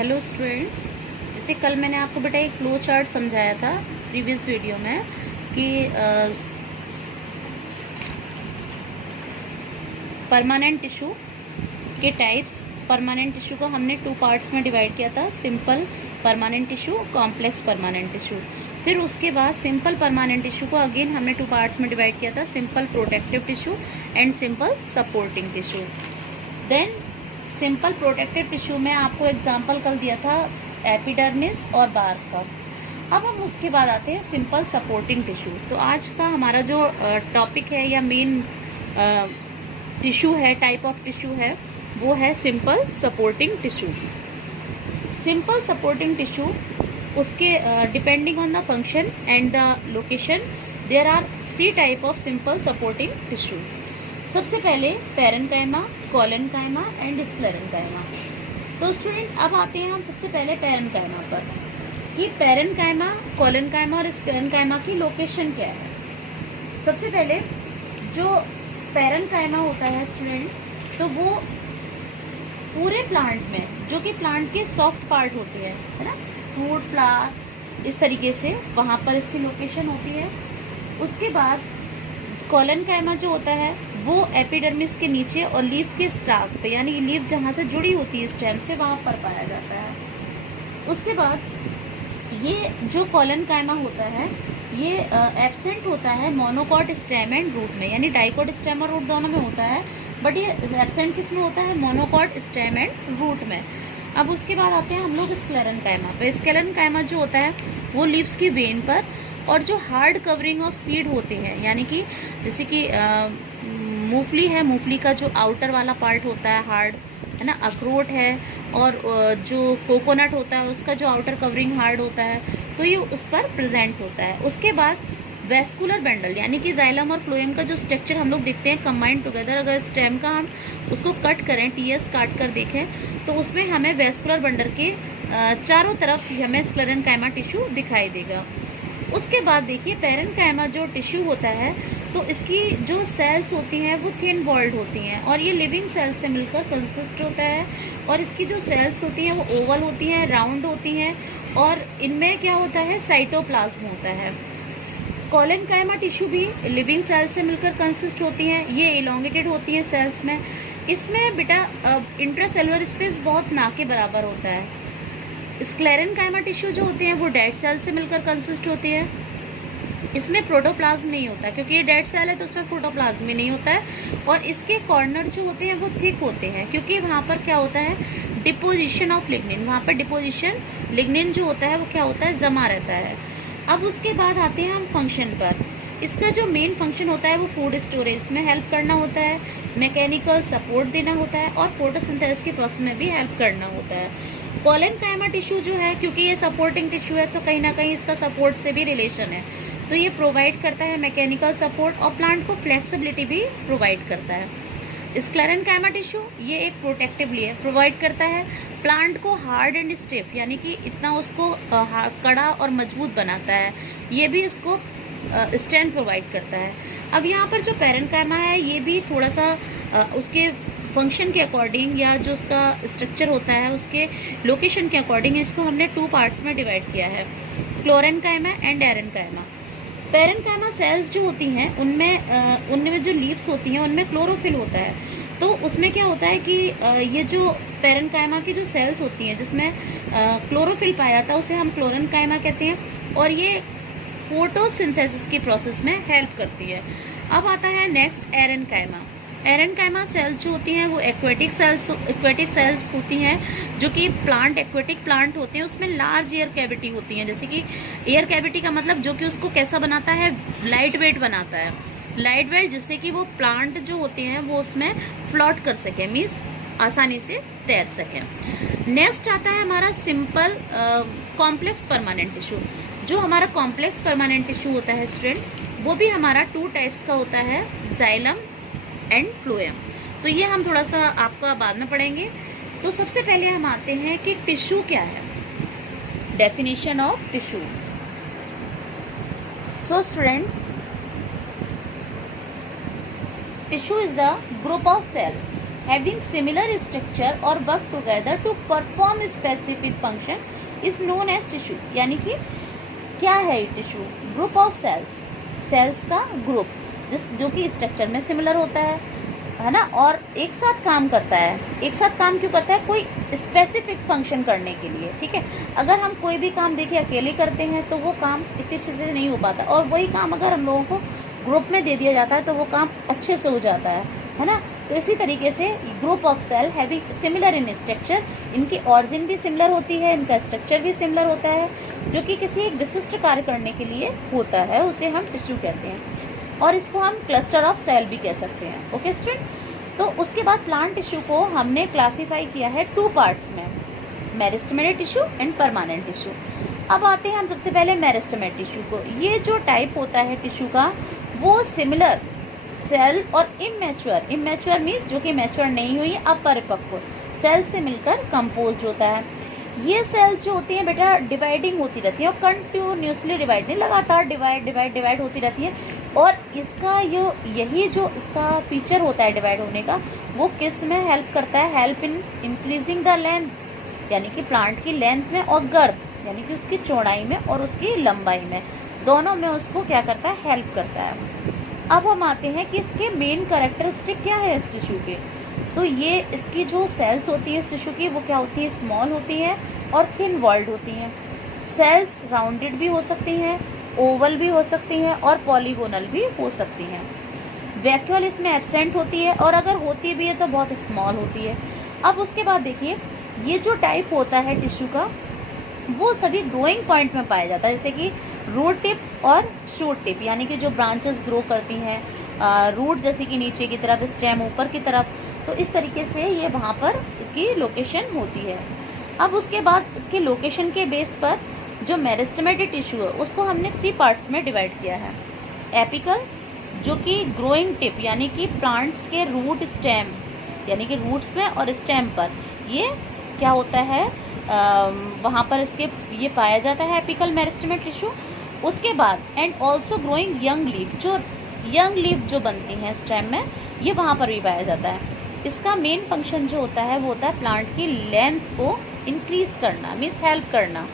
Hello student, जैसे कल मैंने आपको बेटा एक फ्लो चार्ट समझाया था प्रीवियस वीडियो में कि परमानेंट टिश्यू के टाइप्स। परमानेंट टिश्यू को हमने 2 पार्ट्स में डिवाइड किया था, simple permanent tissue, complex permanent tissue. फिर उसके बाद सिंपल परमानेंट टिश्यू को अगेन हमने 2 पार्ट्स में डिवाइड किया था, simple protective tissue and simple supporting tissue. Then simple protective tissue में आपको एग्जांपल कल दिया था एपिडर्मिस और बार्क का। अब हम उसके बाद आते हैं सिंपल सपोर्टिंग टिश्यू। तो आज का हमारा जो टॉपिक है या मेन टिश्यू है, टाइप ऑफ टिश्यू है, वो है simple supporting tissue. Simple supporting tissue, उसके depending on the function and the location there are 3 type of simple supporting tissue. सबसे पहले पैरेन्काइमा, कोलेनकाइमा एंड स्क्लेरेन्काइमा। तो स्टूडेंट अब आते हैं हम सबसे पहले पैरेन्काइमा पर कि पैरेन्काइमा, कोलेनकाइमा और स्क्लेरेन्काइमा की लोकेशन क्या है। सबसे पहले जो पैरेन्काइमा होता है स्टूडेंट, तो वो पूरे प्लांट में, जो कि प्लांट के सॉफ्ट पार्ट होते हैं, है ना, फ्रूट, फ्लावर, इस तरीके से वहाँ पर इसकी लोकेशन होती है। उसके बाद कोलेनकाइमा जो होता है वो एपिडर्मिस के नीचे और लीफ के स्टार्क पे, यानी लीफ जहाँ से जुड़ी होती है स्टेम से, वहाँ पर पाया जाता है। उसके बाद ये जो कोलेनकाइमा होता है ये एब्सेंट होता है मोनोकॉट स्टेम एंड रूट में, यानी डाइकॉट स्टेम और रूट दोनों में होता है, बट ये एब्सेंट किस में होता है? मोनोकॉट स्टेम एंड रूट में। अब उसके बाद आते हैं हम लोग स्क्लेरेन्काइमा पे। स्क्लेरेन्काइमा जो होता है वो लीव्स की वेन पर और जो हार्ड कवरिंग ऑफ सीड होते हैं, यानी कि जैसे कि मूंगफली है, मूंगफली का जो आउटर वाला पार्ट होता है हार्ड, है ना, अखरोट है, और जो कोकोनट होता है उसका जो आउटर कवरिंग हार्ड होता है, तो ये उस पर प्रेजेंट होता है। उसके बाद वेस्कुलर बंडल, यानी कि जाइलम और फ्लोएम का जो स्ट्रक्चर हम लोग देखते हैं कंबाइंड टुगेदर, अगर स्टेम का हम उसको कट करें, टीएस काट कर देखें, तो उसमें हमें वेस्कुलर बंडल के चारों तरफ हमें स्क्लेरेन्काइमा टिश्यू दिखाई देगा। उसके बाद देखिए पैरेन्काइमा जो टिश्यू होता है, तो इसकी जो सेल्स होती हैं वो थिन वॉल्ड होती हैं और ये लिविंग सेल्स से मिलकर कंसिस्ट होता है। और इसकी जो सेल्स होती हैं वो ओवल होती हैं, राउंड होती हैं, और इनमें क्या होता है? साइटोप्लाज्म होता है। कोलेनकाइमा टिश्यू भी लिविंग सेल्स से मिलकर कंसिस्ट होती हैं, ये इलोंगेटेड होती हैं सेल्स में। इसमें बेटा इंट्रासेलुलर स्पेस बहुत ना के बराबर होता है। स्क्लेरेन्काइमा टिश्यू जो होते हैं वो डेड सेल से मिलकर कंसिस्ट होती है। इसमें प्रोटोप्लाज्म नहीं होता, क्योंकि ये डेड सेल है तो उसमें प्रोटोप्लाज्म भी नहीं होता है। और इसके कॉर्नर जो होते हैं वो थिक होते हैं, क्योंकि वहाँ पर क्या होता है? डिपोजिशन ऑफ लिग्निन, वहाँ पर डिपोजिशन लिग्निन जो होता है वो क्या होता है? जमा रहता है। अब उसके बाद आते हैं हम फंक्शन पर। इसका जो मेन फंक्शन होता है वो फूड स्टोरेज में हेल्प करना होता है, मैकेनिकल सपोर्ट देना होता है, और फोटोसिंथेसिस की प्रोसेस में भी हेल्प करना होता है। कोलेनकाइमा टिश्यू जो है, क्योंकि ये सपोर्टिंग टिश्यू है, तो कहीं ना कहीं इसका सपोर्ट से भी रिलेशन है, तो ये प्रोवाइड करता है मैकेनिकल सपोर्ट और प्लांट को फ्लेक्सिबिलिटी भी प्रोवाइड करता है। स्क्लेरेन्काइमा टिश्यू ये एक प्रोटेक्टिव लेयर प्रोवाइड करता है, प्लांट को हार्ड एंड स्टिफ, यानी कि इतना उसको कड़ा और मजबूत बनाता है, ये भी इसको स्ट्रेंथ प्रोवाइड करता है। अब यहाँ पर जो पैरेन्काइमा है ये भी थोड़ा सा उसके फंक्शन के अकॉर्डिंग या जो उसका स्ट्रक्चर होता है उसके लोकेशन के अकॉर्डिंग इसको हमने 2 पार्ट्स में डिवाइड किया है, क्लोरेन्काइमा एंड एरेन्काइमा। पैरेन्काइमा सेल्स जो होती हैं उनमें जो लीव्स होती हैं उनमें क्लोरोफिल होता है। तो उसमें क्या होता है कि ये जो पैरेन्काइमा की जो सेल्स होती हैं जिसमें क्लोरोफिल पाया जाता है उसे हम क्लोरेन्काइमा कहते हैं, और ये फोटोसिंथेसिस की प्रोसेस में हेल्प करती है। अब आता है नेक्स्ट एरेन्काइमा। एरेन्काइमा सेल्स जो होती हैं वो एक्वेटिक सेल्स होती हैं, जो कि एक्वेटिक प्लांट होते हैं, उसमें लार्ज एयर कैविटी होती हैं। जैसे कि एयर कैविटी का मतलब जो कि उसको कैसा बनाता है? लाइट वेट बनाता है, लाइट वेट, जिससे कि वो प्लांट जो होते हैं वो उसमें फ्लोट कर सके, मीन्स आसानी से तैर सकें। नेक्स्ट आता है हमारा सिंपल कॉम्प्लेक्स परमानेंट टिश्यू। जो हमारा कॉम्प्लेक्स परमानेंट टिश्यू होता है स्टूडेंट, वो भी हमारा 2 टाइप्स का होता है, जाइलम एंड फ्लोएम। तो ये हम थोड़ा सा आपका बाद में पढ़ेंगे। तो सबसे पहले हम आते हैं कि टिश्यू क्या है, definition of tissue. So student, tissue is the group of cell having similar structure or work together to perform specific function is known as tissue। यानी कि क्या है tissue? Group of cells, cells का group जो कि structure में similar होता है ना, और एक साथ काम करता है। एक साथ काम क्यों करता है? कोई स्पेसिफिक फंक्शन करने के लिए, ठीक है। अगर हम कोई भी काम देखिए अकेले करते हैं तो वो काम इतनी अच्छे से नहीं हो पाता, और वही काम अगर हम लोगों को ग्रुप में दे दिया जाता है तो वो काम अच्छे से हो जाता है ना। तो इसी तरीके से group of cell having similar in structure, इनकी ऑरिजिन भी सिमिलर होती है, इनका स्ट्रक्चर भी सिमिलर होता है, जो कि किसी एक विशिष्ट कार्य करने के लिए होता है, उसे हम टिश्यू कहते हैं, और इसको हम क्लस्टर ऑफ सेल भी कह सकते हैं। ओके स्टूडेंट, तो उसके बाद प्लांट टिश्यू को हमने क्लासीफाई किया है 2 पार्ट्स में, meristematic tissue and permanent tissue. अब आते हैं हम सबसे पहले मेरिस्टेमेटिक टिश्यू को। ये जो टाइप होता है टिश्यू का वो सिमिलर सेल और इमेच्योर मीन्स जो कि मैच्योर नहीं हुई, अपरिपक्व सेल से मिलकर कंपोज्ड होता है। ये सेल्स जो होती हैं बेटा डिवाइडिंग होती रहती है और कंटिन्यूसली डिवाइड नहीं, लगातार डिवाइड होती रहती है। और इसका यही जो इसका फीचर होता है डिवाइड होने का, वो किस में हेल्प करता है? Help in increasing the length, यानी कि प्लांट की लेंथ में, और गर्थ यानी कि उसकी चौड़ाई में और उसकी लंबाई में, दोनों में उसको क्या करता है? हेल्प करता है। अब हम आते हैं कि इसके मेन कैरेक्टरिस्टिक क्या है इस टिश्यू के। तो ये इसकी जो सेल्स होती है इस टिश्यू की, वो क्या होती है? स्मॉल होती हैं और थिन वॉल्ड होती हैं। सेल्स राउंडेड भी हो सकती हैं, ओवल भी हो सकती हैं और पॉलीगोनल भी हो सकती हैं। वैक्यूल इसमें एब्सेंट होती है, और अगर होती भी है तो बहुत स्मॉल होती है। अब उसके बाद देखिए, ये जो टाइप होता है टिश्यू का वो सभी ग्रोइंग पॉइंट में पाया जाता है, जैसे कि रूट टिप और शूट टिप, यानी कि जो ब्रांचेस ग्रो करती हैं, रूट जैसे कि नीचे की तरफ, स्टेम ऊपर की तरफ, तो इस तरीके से ये वहाँ पर इसकी लोकेशन होती है। अब उसके बाद इसके लोकेशन के बेस पर जो मेरिस्टेमेटिक टिश्यू है उसको हमने 3 पार्ट्स में डिवाइड किया है। एपिकल जो कि ग्रोइंग टिप यानी कि प्लांट्स के रूट स्टेम यानी कि रूट्स में और स्टेम पर ये क्या होता है, वहाँ पर इसके ये पाया जाता है एपिकल मेरिस्टेमेटिक टिश्यू। उसके बाद and also growing young leaf, जो यंग लीफ जो बनती हैं स्टेम में, ये वहाँ पर भी पाया जाता है। इसका मेन फंक्शन जो होता है वो होता है प्लांट की लेंथ को इंक्रीज करना, मीन्स हेल्प करना।